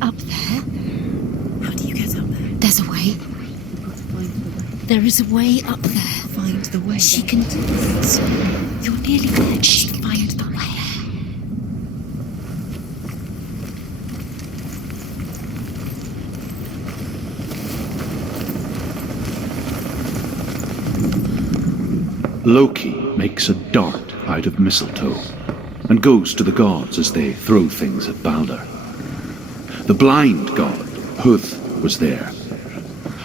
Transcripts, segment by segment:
up there. How do you get up there? There's a way. Find the way. There is a way up there. Find the way. She can do it. You're nearly there. She can find the way. Loki makes a dart out of mistletoe and goes to the gods as they throw things at Balder. The blind god, Huth, was there.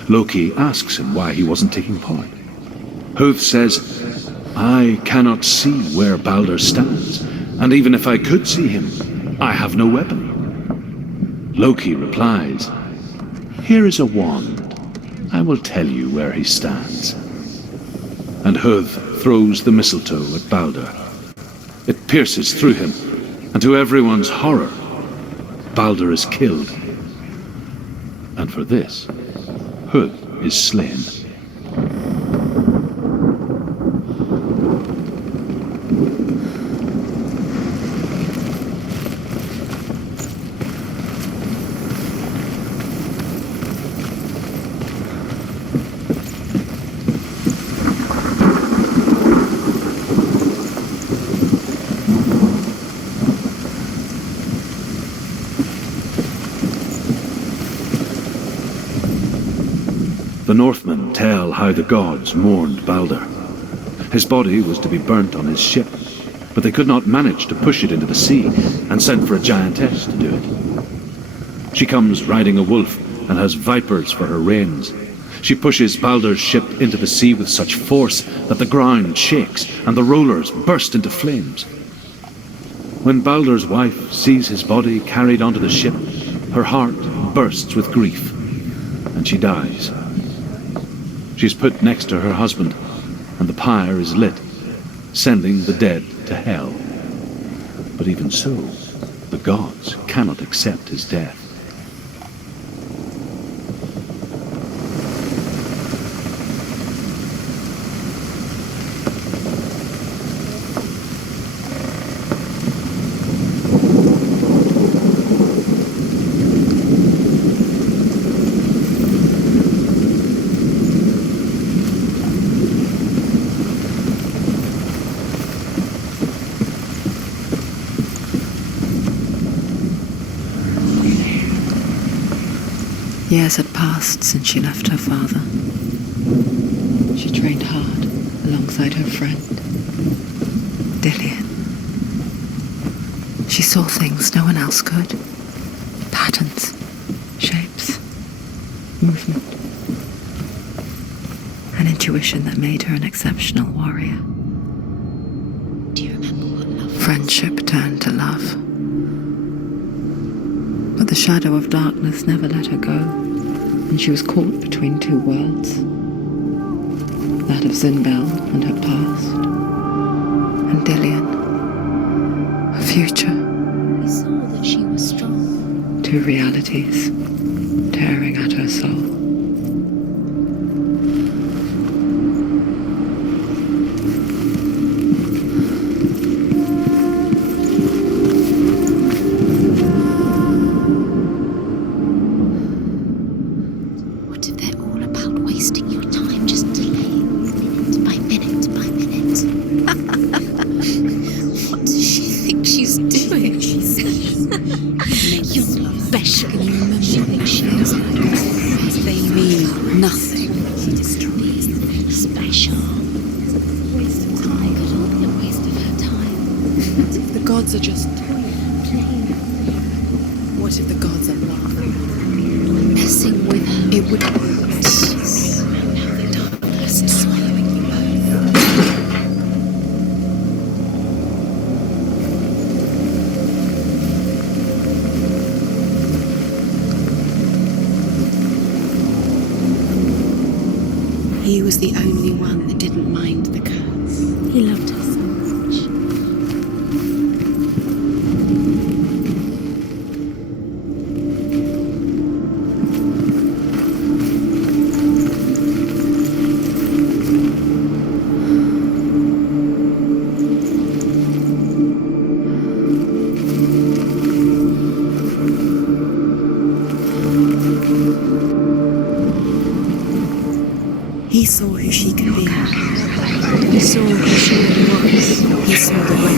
Loki asks him why he wasn't taking part. Huth says, "I cannot see where Balder stands, and even if I could see him, I have no weapon." Loki replies, "Here is a wand. I will tell you where he stands." And Huth throws the mistletoe at Balder. It pierces through him, and to everyone's horror, Balder is killed. And for this, Huth is slain. The Northmen tell how the gods mourned Balder. His body was to be burnt on his ship, but they could not manage to push it into the sea and sent for a giantess to do it. She comes riding a wolf and has vipers for her reins. She pushes Balder's ship into the sea with such force that the ground shakes and the rollers burst into flames. When Balder's wife sees his body carried onto the ship, her heart bursts with grief, and she dies. She is put next to her husband, and the pyre is lit, sending the dead to hell. But even so, the gods cannot accept his death. Years had passed since she left her father. She trained hard alongside her friend, Dillian. She saw things no one else could. Patterns, shapes, movement. An intuition that made her an exceptional warrior. Do you remember what love was? Friendship turned to love. But the shadow of darkness never let her go, and she was caught between two worlds. That of Zinbel and her past, and Dillian, her future. We saw that she was strong. Two realities tearing at her soul. He was the only one that didn't mind the curse. He loved her so much. He saw who she could be. He saw who she really was. He saw the way.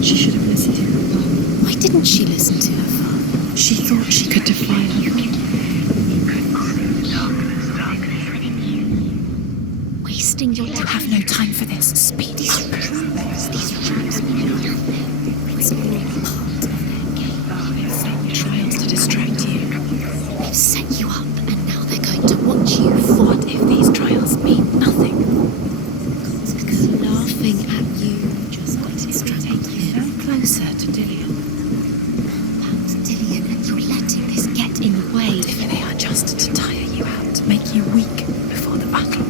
She should have listened to her father. Why didn't she listen to her father? She thought she could defy her. Wasting your time. Have no time for this. Speed. These traps mean nothing. It's all part of their game. Trials to distract you. They've set you up, and now they're going to watch you. What if these trials mean nothing? Because laughing at you just got to distract you. Closer to Dillian. That's Dillian, and you're letting this get in the way. What if they are just to tire you out, to make you weak before the battle?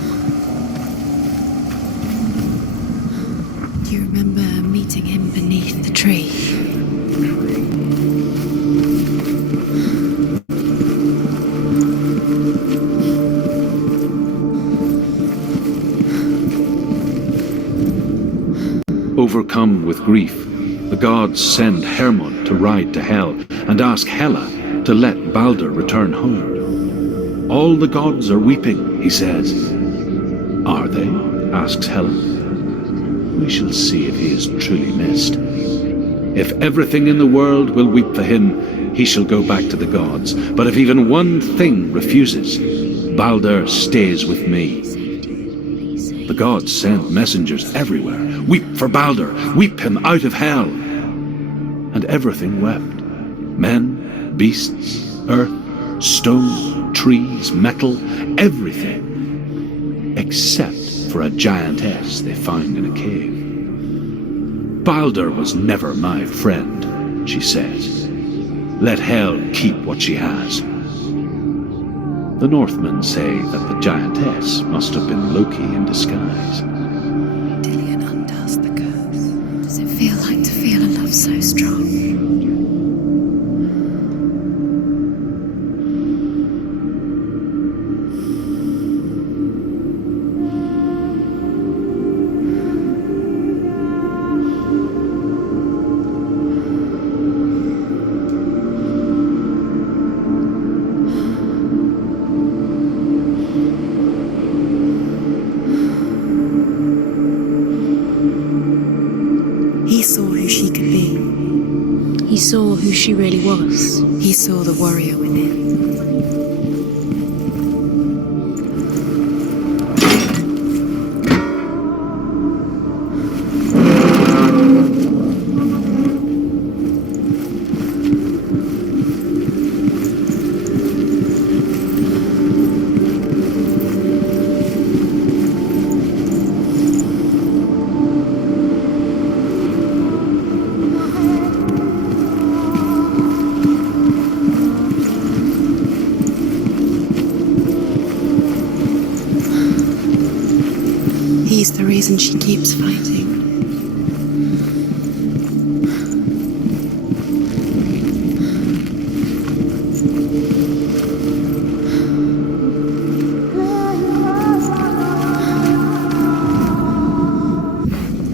Do you remember meeting him beneath the tree? Overcome with grief, the gods send Hermod to ride to Hell and ask Hela to let Balder return home. All the gods are weeping, he says. Are they? Asks Hela. We shall see if he is truly missed. If everything in the world will weep for him, he shall go back to the gods. But if even one thing refuses, Balder stays with me. The gods send messengers everywhere. Weep for Balder, weep him out of Hell. And everything wept. Men, beasts, earth, stone, trees, metal, everything. Except for a giantess they found in a cave. Balder was never my friend, she says. Let Hel keep what she has. The Northmen say that the giantess must have been Loki in disguise. Dillian undoes the curse. Does it feel like to feel a love so strong? He saw who she could be. He saw who she really was. He saw the warrior within. He's the reason she keeps fighting.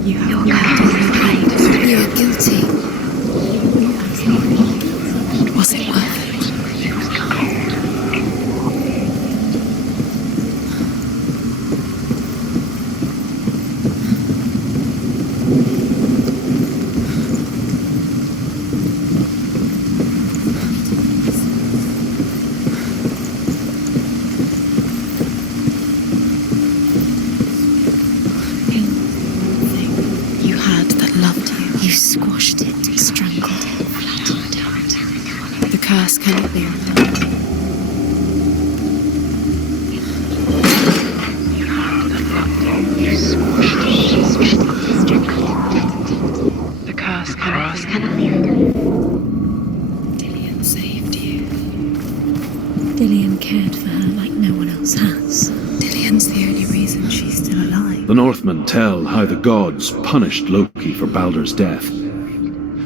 You have pride. You are guilty. Was it worth it? You squashed it, strangled it, flattened it. The curse cannot be undone. The curse cannot be undone. Dillian saved you. Dillian cared for her like no one else has. Dillian's the only reason she's still alive. The Northmen tell how the gods punished Loki for Balder's death.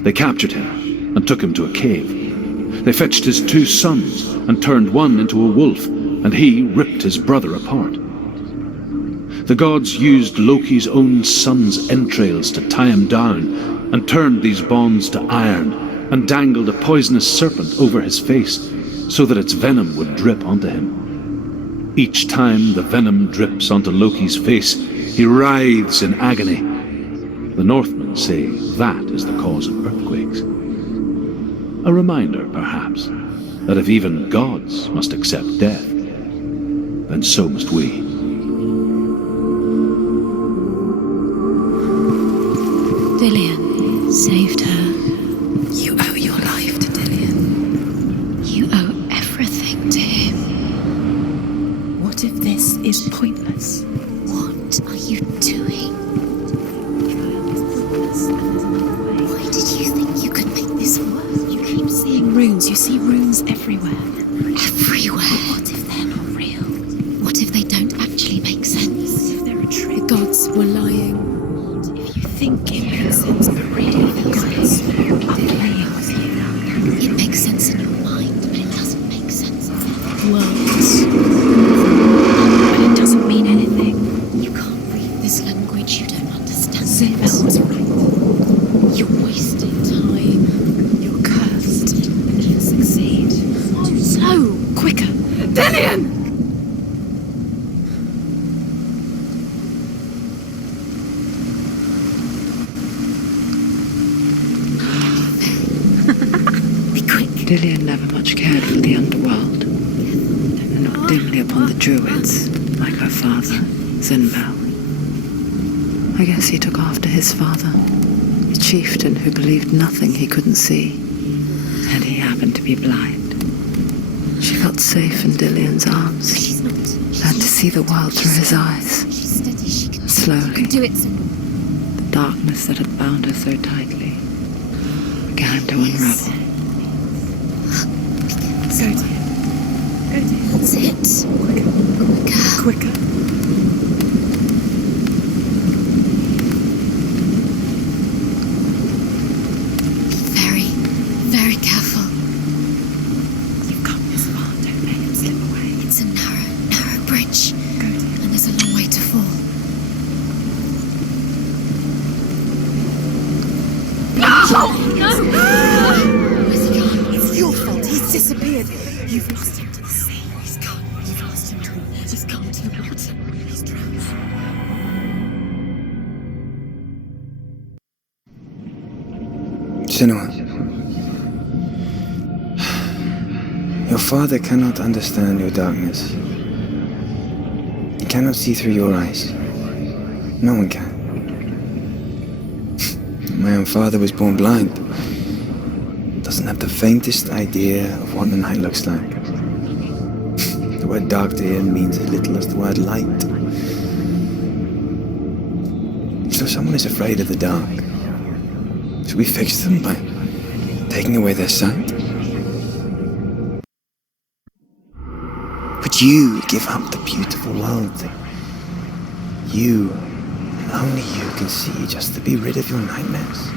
They captured him and took him to a cave. They fetched his 2 sons and turned one into a wolf, and he ripped his brother apart. The gods used Loki's own son's entrails to tie him down, and turned these bonds to iron, and dangled a poisonous serpent over his face, so that its venom would drip onto him. Each time the venom drips onto Loki's face, he writhes in agony. The Northmen say that is the cause of earthquakes. A reminder, perhaps, that if even gods must accept death, then so must we. Dillian saved her. You owe your life to Dillian. You owe everything to him. What if this is pointless? What are you doing? Why did you think you could make this work? You keep seeing runes. You see runes everywhere. Everywhere? But what if they're not real? What if they don't actually make sense? What if they're a trick? The gods were lying. What if you think it makes sense, but really the gods are playing with you? It makes sense in your mind, but it doesn't make sense in the worlds. But it doesn't mean anything. You can't read this language, you don't understand. Senua was right. You're wasting time. You're cursed. You'll succeed. Too slow. Quicker. Dillian! Dillian never much cared for the underworld, and looked dimly upon the druids, like her father, Zinbel. I guess he took after his father, a chieftain who believed nothing he couldn't see, and he happened to be blind. She felt safe in Dillian's arms, learned to see the world through his eyes. Slowly, the darkness that had bound her so tightly began to unravel. Go to him. Go to him. That's it. Quicker. Quicker. Be very, very careful. You've come this far. Don't let him slip away. It's a narrow bridge. Go to him. And there's a long way to fall. No! Where's he gone? It's your fault. He's disappeared. You've lost him to the sea. He's gone. You've lost him to the... He's gone to the water. He's drowned. Senua, your father cannot understand your darkness. He cannot see through your eyes. No one can. My own father was born blind. Doesn't have the faintest idea of what the night looks like. The word dark to him means as little as the word light. So someone is afraid of the dark. Should we fix them by taking away their sight? Would you give up the beautiful world? You, and only you, can see just to be rid of your nightmares.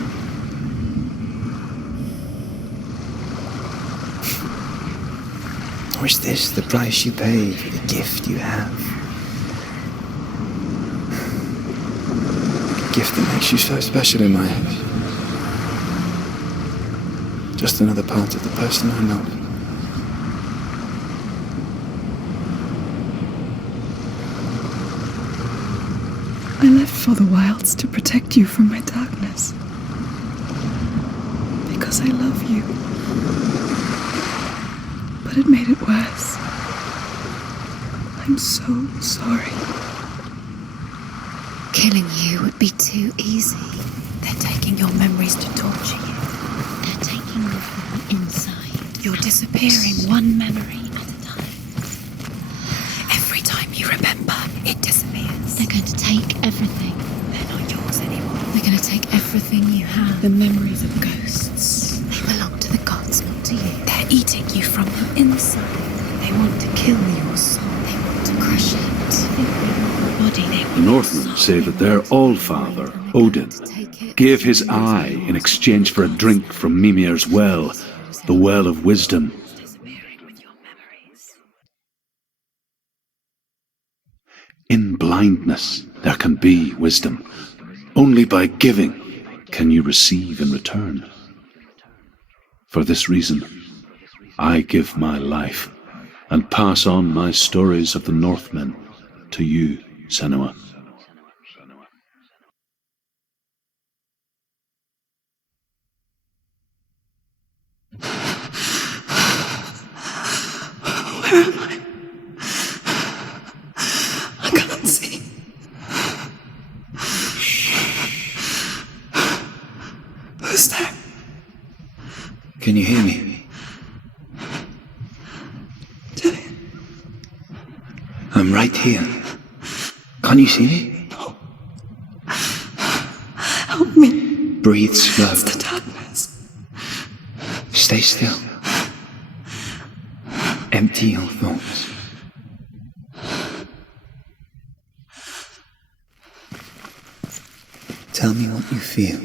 Or is this the price you pay for the gift you have? A gift that makes you so special in my eyes. Just another part of the person I know. I left for the wilds to protect you from my darkness. Because I love you. But it made it worse. I'm so sorry. Killing you would be too easy. They're taking your memories to torture you. They're taking you from the inside. You're disappearing one memory at a time. Every time you remember, it disappears. They're going to take everything. They're not yours anymore. They're going to take everything you have. The memories of ghosts. They belong to the gods, not to you. They're eating you from the inside. They want to kill your soul. They want to crush it. The Northmen say that their Allfather, Odin, gave his eye in exchange for a drink from Mimir's well, the well of wisdom. In blindness there can be wisdom. Only by giving can you receive in return. For this reason, I give my life and pass on my stories of the Northmen to you, Senua. Where am I? I can't see. Who's there? Can you hear me? Dillian. I'm right here. Can't you see me? No. Help me. Breathe slow. It's the darkness. Stay still. Empty your thoughts. Tell me what you feel.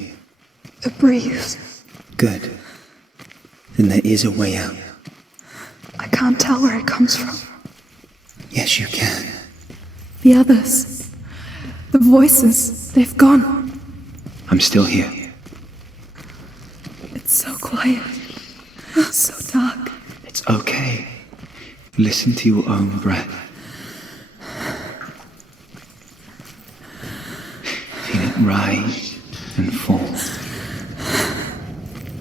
The breeze. Good. Then there is a way out. I can't tell where it comes from. Yes, you can. The others. The voices. They've gone. I'm still here. It's so quiet. So dark. It's okay. Listen to your own breath. Feel it rise and fall.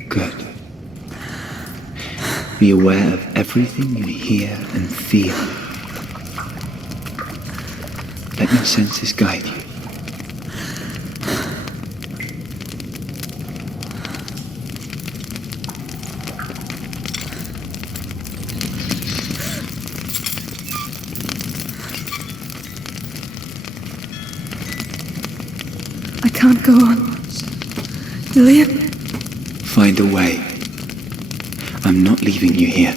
Good. Be aware of everything you hear and feel. Let your senses guide you. I can't go on. Dillian? Find a way. I'm not leaving you here.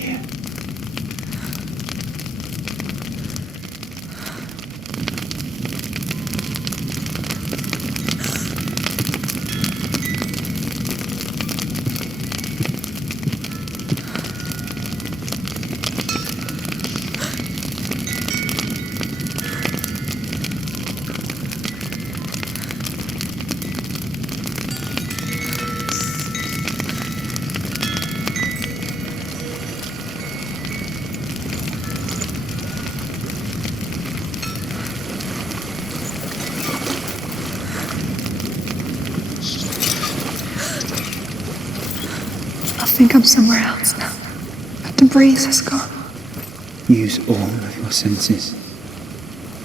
I think I'm somewhere else now. But the breeze has gone. Use all of your senses.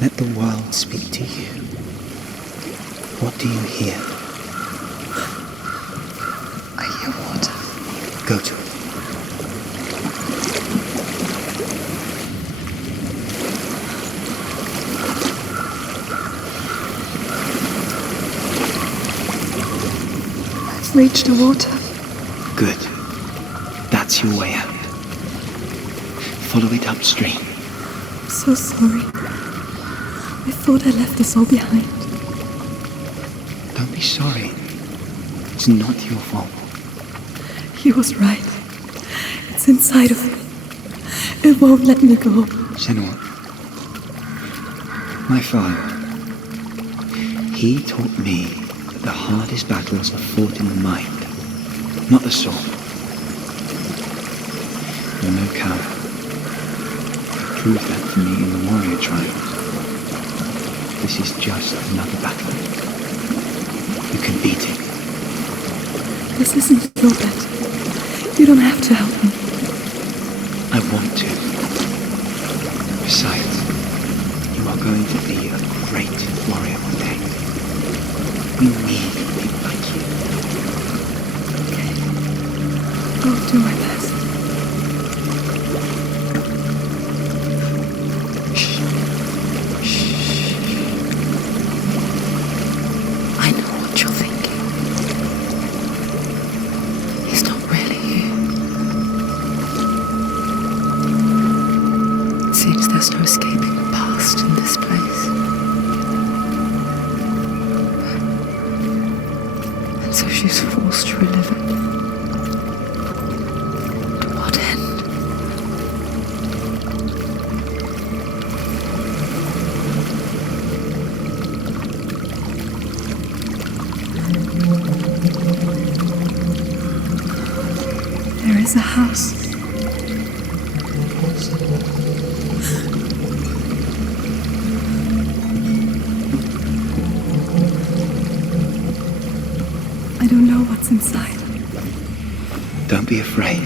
Let the world speak to you. What do you hear? I hear water. Go to it. I've reached the water. Good. That's your way out. Follow it upstream. I'm so sorry. I thought I left us all behind. Don't be sorry. It's not your fault. He was right. It's inside of me. It won't let me go. Senua. My father. He taught me that the hardest battles are fought in the mind, not the sword. You're no coward. Prove that to me in the warrior trials. This is just another battle. You can beat it. This isn't your bet. You don't have to help me. I want to. Besides, you are going to be a great warrior one day. We need people like you. Okay. I'll do my best. I know what you're thinking. He's not really here. It seems there's no escaping the past in this place. And so she's forced to relive it. is a house. I don't know what's inside. Don't be afraid.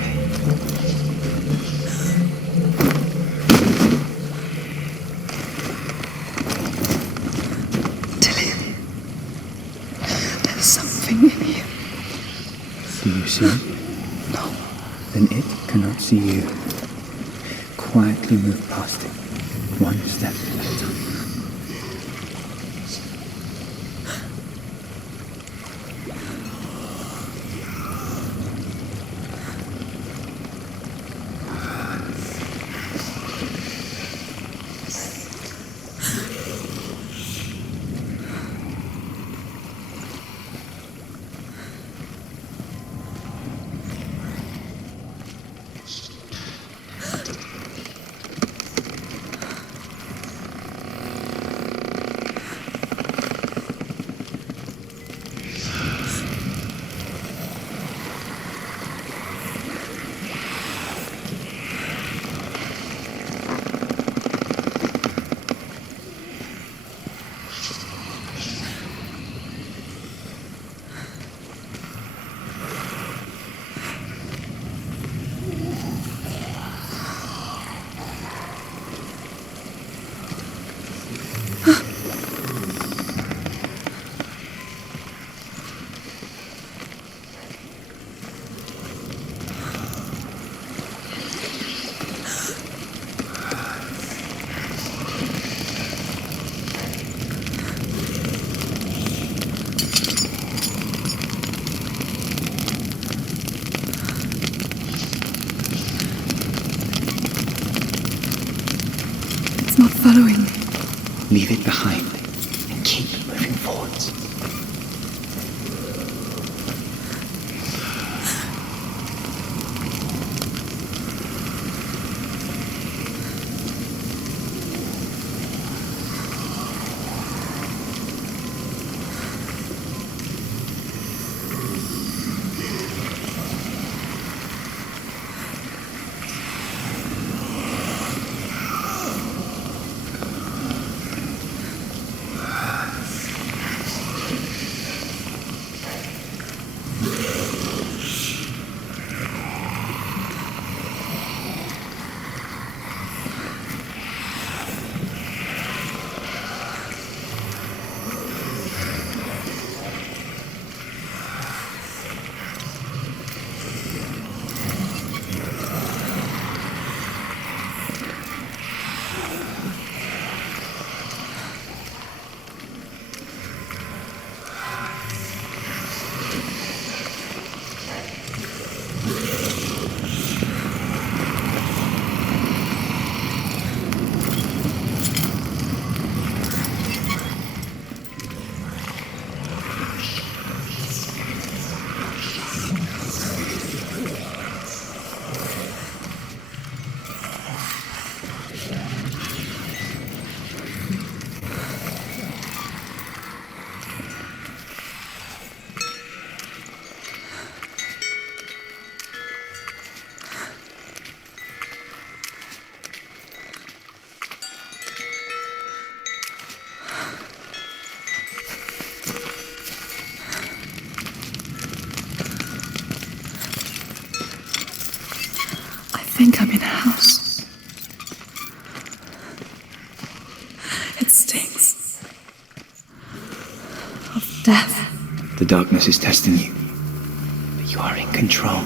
Dillian, there's something in here. Do you see it? No. Then it cannot see you. Quietly move past it, one step at a time. It's not following me. Leave it behind and keep moving forwards. I think I'm in a house. It stinks of death. The darkness is testing you, but you are in control.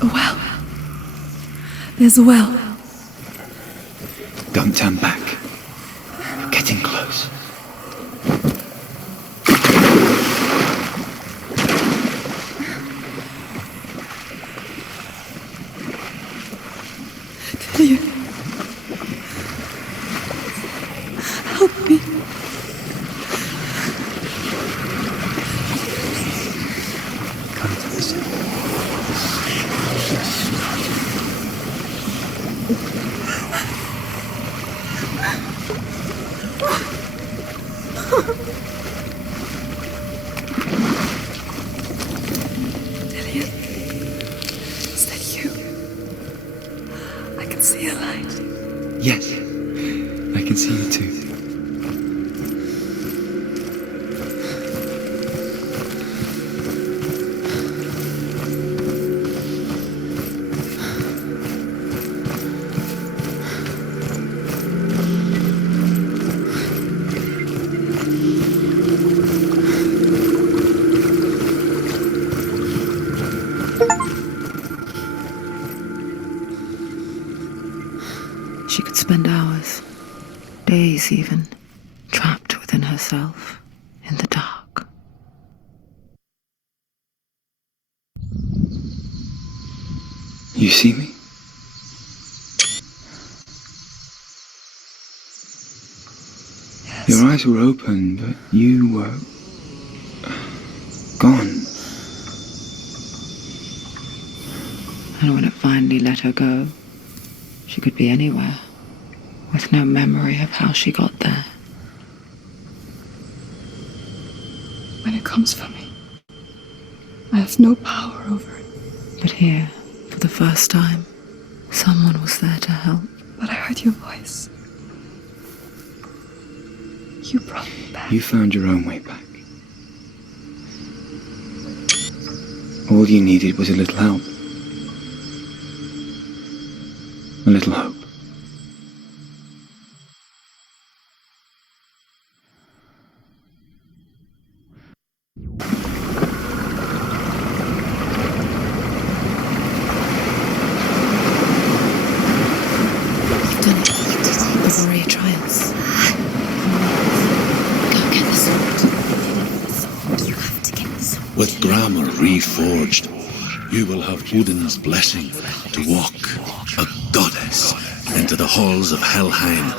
A well. There's a well. Don't turn back. You're getting close. Dillian, is that you? I can see a light. Yes, I can see you too. She could spend hours, days even, trapped within herself, in the dark. You see me? Yes. Your eyes were open, but you were gone. And when it finally let her go, she could be anywhere, with no memory of how she got there. When it comes for me, I have no power over it. But here, for the first time, someone was there to help. But I heard your voice. You brought me back. You found your own way back. All you needed was a little help. A little hope. You've done it. The warrior trials. Go get the sword. You have to get the sword. With grammar reforged, you will have Odin's blessing to walk, a goddess, into the halls of Helheim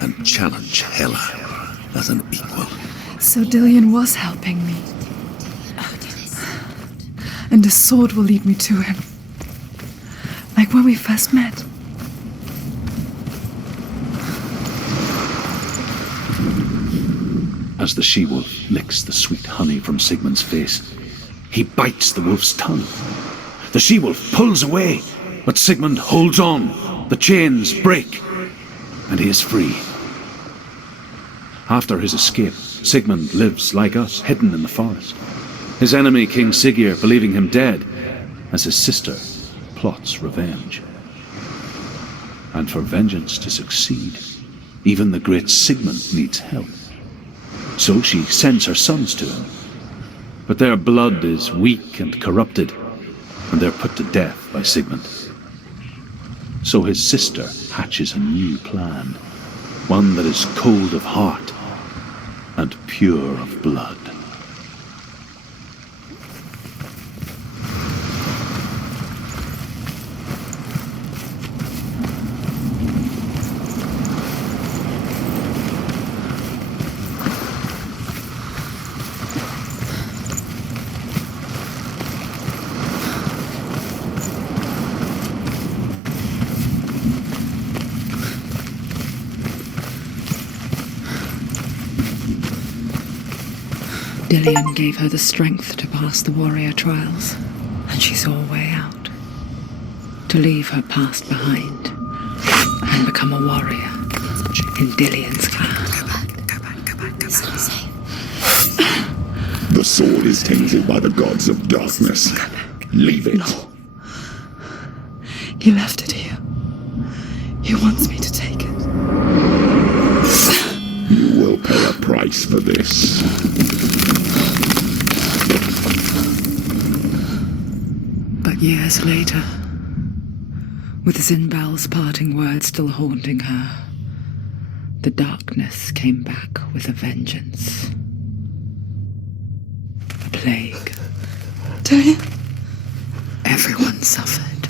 and challenge Hela as an equal. So Dillian was helping me. And the sword will lead me to him. Like when we first met. As the she-wolf licks the sweet honey from Sigmund's face, he bites the wolf's tongue. The she-wolf pulls away, but Sigmund holds on. The chains break, and he is free. After his escape, Sigmund lives like us, hidden in the forest. His enemy, King Siggeir, believing him dead, as his sister plots revenge. And for vengeance to succeed, even the great Sigmund needs help. So she sends her sons to him. But their blood is weak and corrupted, and they're put to death by Sigmund. So his sister hatches a new plan, one that is cold of heart and pure of blood. Dillian gave her the strength to pass the warrior trials, and she saw a way out. To leave her past behind and become a warrior in Dillian's clan. Go back. It's not safe. The sword is tainted by the gods of darkness. Leave it. No. He left it here. He wants me to take it. You will pay a price for this. But years later, with Zinbal's parting words still haunting her, the darkness came back with a vengeance. A plague. Dillian? Everyone suffered.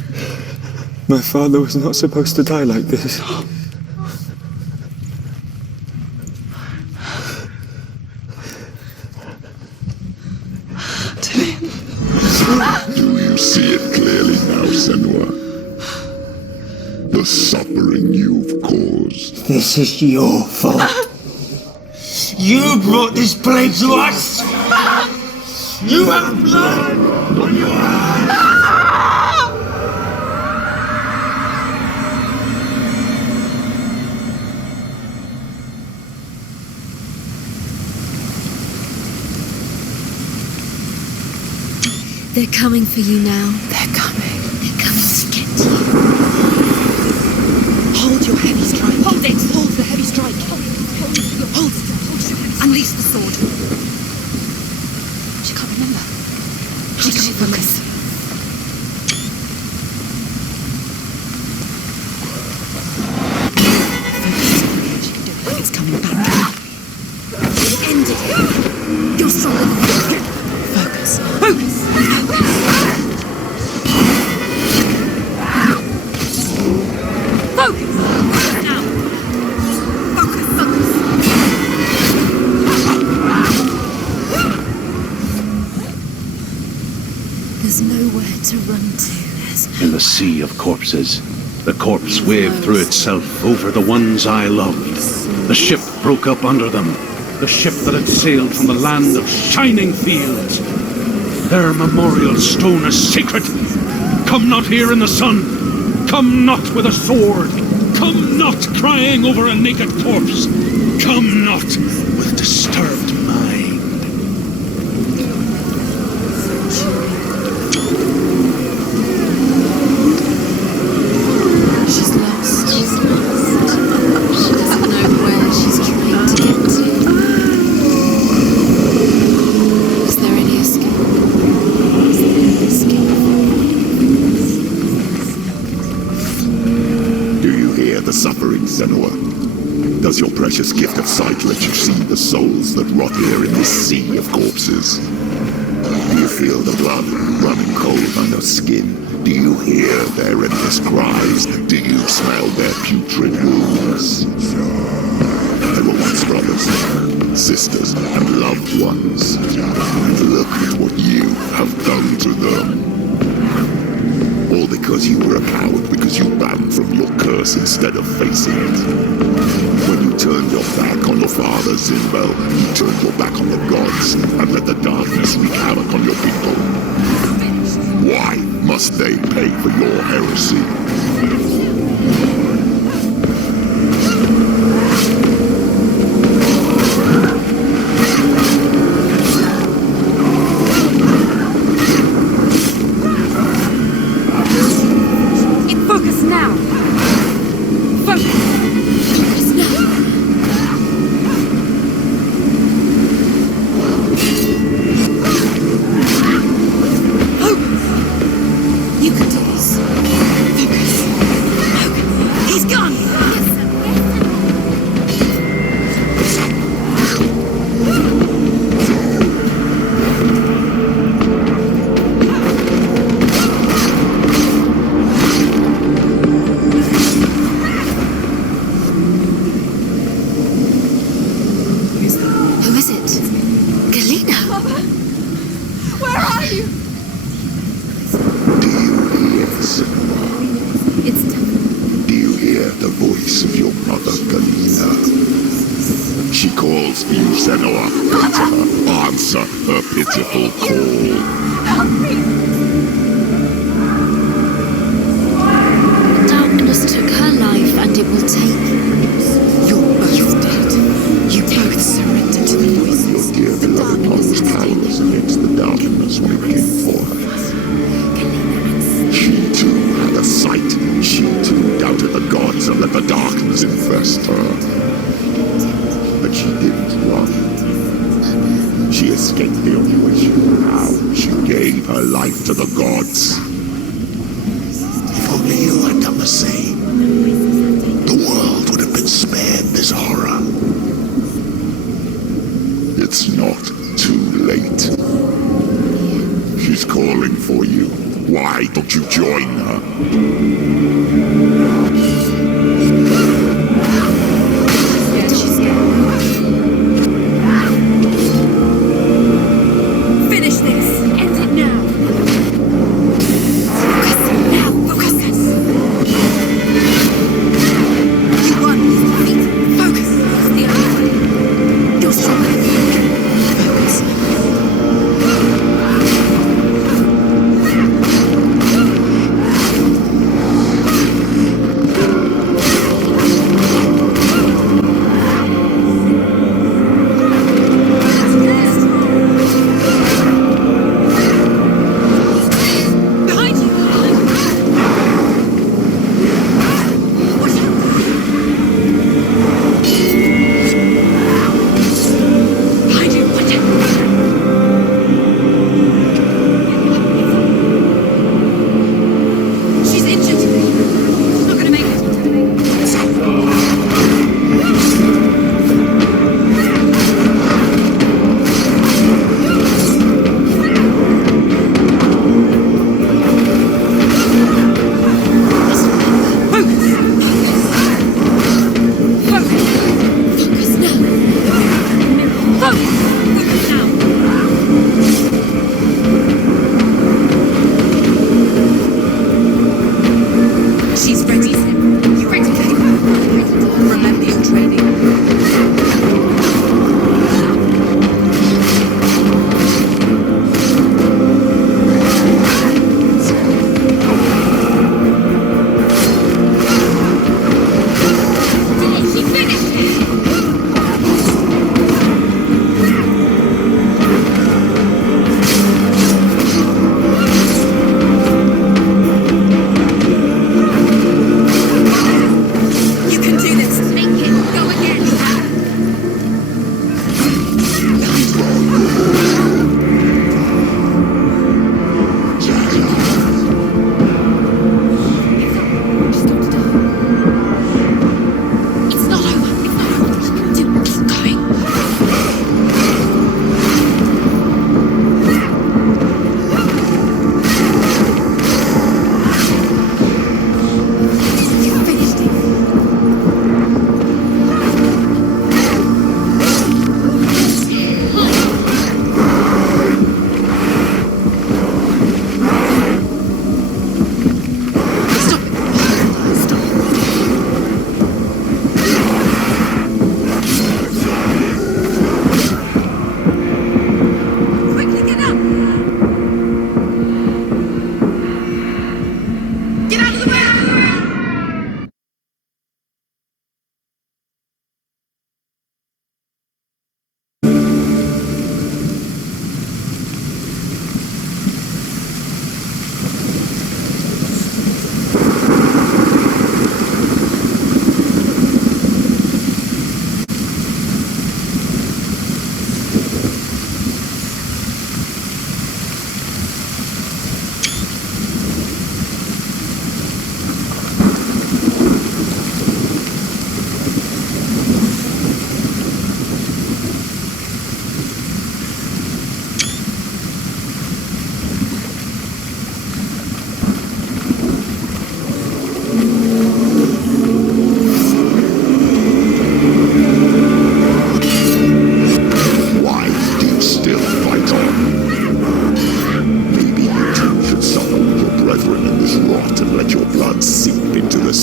My father was not supposed to die like this. Dillian? Do you see it clearly now, Senua? The suffering you've caused. This is your fault. You brought this plague to us! You have blood on your hands! They're coming for you now. They're coming. They're coming to get you. Hold your heavy strike. Hold it! Hold the heavy strike. Hold it. Unleash the sword. She can't remember. How does she focus? It's coming back. End it. You're stronger than me. Focus. Focus. Focus! Now! Focus! Focus! There's nowhere to run to. In the sea of corpses, the corpse waved through itself over the ones I loved. The ship broke up under them. The ship that had sailed from the land of shining fields. Their memorial stone is sacred. Come not here in the sun. Come not with a sword. Come not crying over a naked corpse. Come not with disturbed mind. She's lost. She's lost. She doesn't know where she's trying to get to. Is there any escape? Is there any escape? Do you hear the suffering, Senua? Does your precious gift of sight let you see the souls that rot here in this sea of corpses? Do you feel the blood running cold on your skin? Do you hear their endless cries? Do you smell their putrid wounds? They were once brothers, sisters, and loved ones. Look at what you have done to them. All because you were a coward, because you ran from your curse instead of facing it. When you turned your back on your father, Zinbel, you turned your back on the gods and let the darkness wreak havoc on your people. Why must they pay for your heresy? Focus now! Focus! Focus now! Focus! You can do this. Focus! Focus! He's gone! Yes, sir. Who is it? Galena? Where are you? Do you hear, Senua? It's done. Do you hear the voice of your mother, Galena? She calls for you, Senua. Go to her. Answer her pitiful call. Help me! Darkness took her life, and it will take yours. You're both dead. You both surrendered to the voices. Your dear beloved one was powerless against the darkness when it came for her. She too had a sight. She too doubted the gods and let the darkness infest her. But she didn't run. She escaped the only way she knew how. She gave her life to the gods. If only you had done the same, the world would have been spared this horror. It's not too late. She's calling for you. Why don't you join her? Finish this! End it now!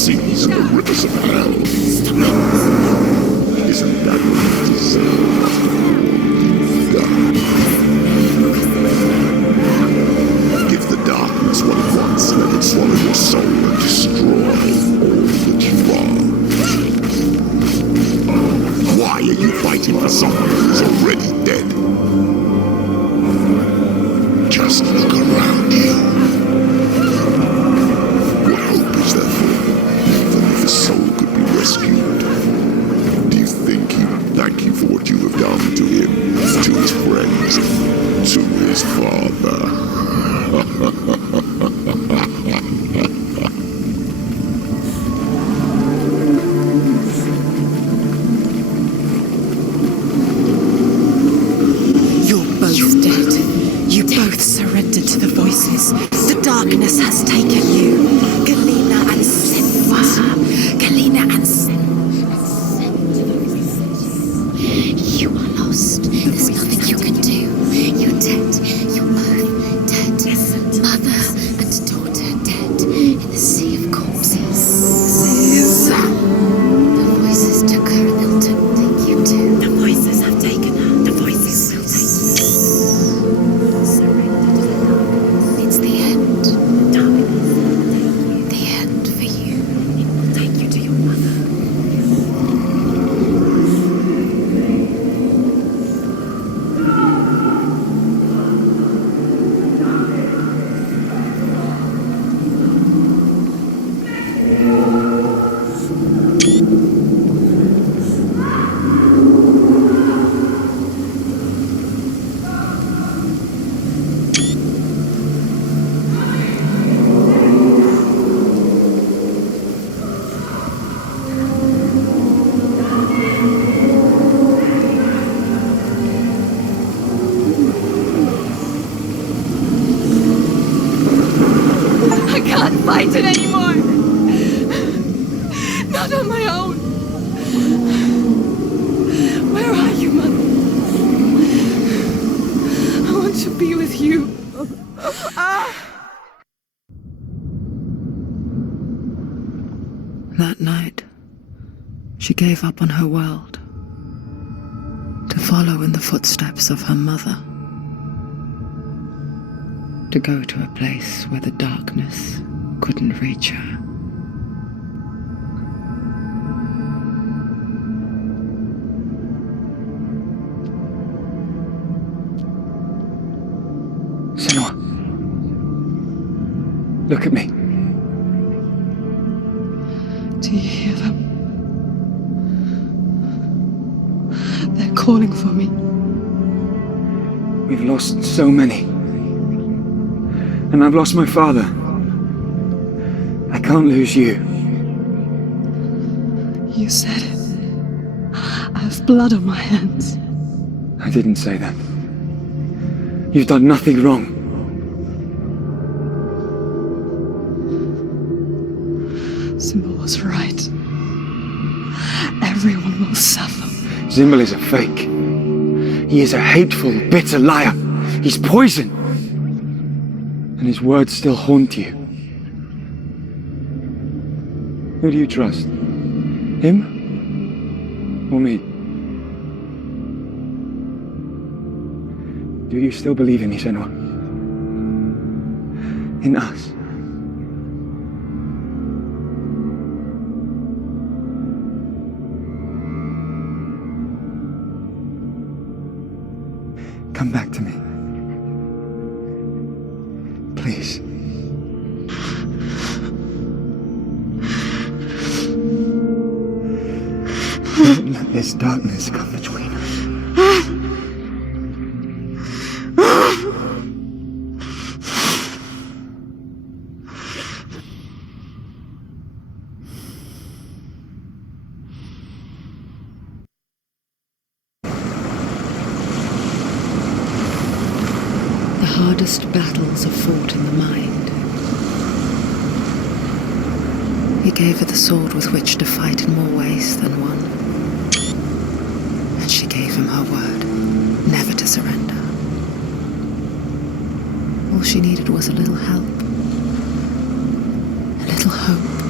seas and the rivers of hell. Isn't that what you deserve after all you've done? Give the darkness what it wants and let it swallow your soul and destroy all that you are. Why are you fighting for someone who is already dead? Just look around you. What hope is there for him, even if his soul could be rescued? Do you think he would thank you for what you have done to him, to his friends, to his father? You're both dead. You both surrendered to the voices. The darkness has taken you. Galena and Senua. Galena and Senua. You are lost. There's nothing you can do. You're dead. You're both dead. Mother and daughter dead in the sea of corpses. The voices took her and they'll take you too. The voices have taken her. The voices will take you. Surrender to the darkness. It's the end. Darkness. The end for you. It will take you to your mother. I can't fight it anymore. Not on my own. Where are you, Mother? I want to be with you. That night, she gave up on her world to follow in the footsteps of her mother, to go to a place where the darkness couldn't reach her. Senua, look at me. Do you hear them? They're calling for me. We've lost so many. And I've lost my father. I can't lose you. You said it. I have blood on my hands. I didn't say that. You've done nothing wrong. Symbol was right. Everyone will suffer. Zimbel is a fake. He is a hateful, bitter liar. He's poison. And his words still haunt you. Who do you trust? Him? Or me? Do you still believe in me, Senua? In us? Come back to me. Please. Don't let this darkness come between us. The hardest battles are fought in the mind. He gave her the sword with which to fight in more ways than one. And she gave him her word, never to surrender. All she needed was a little help, a little hope.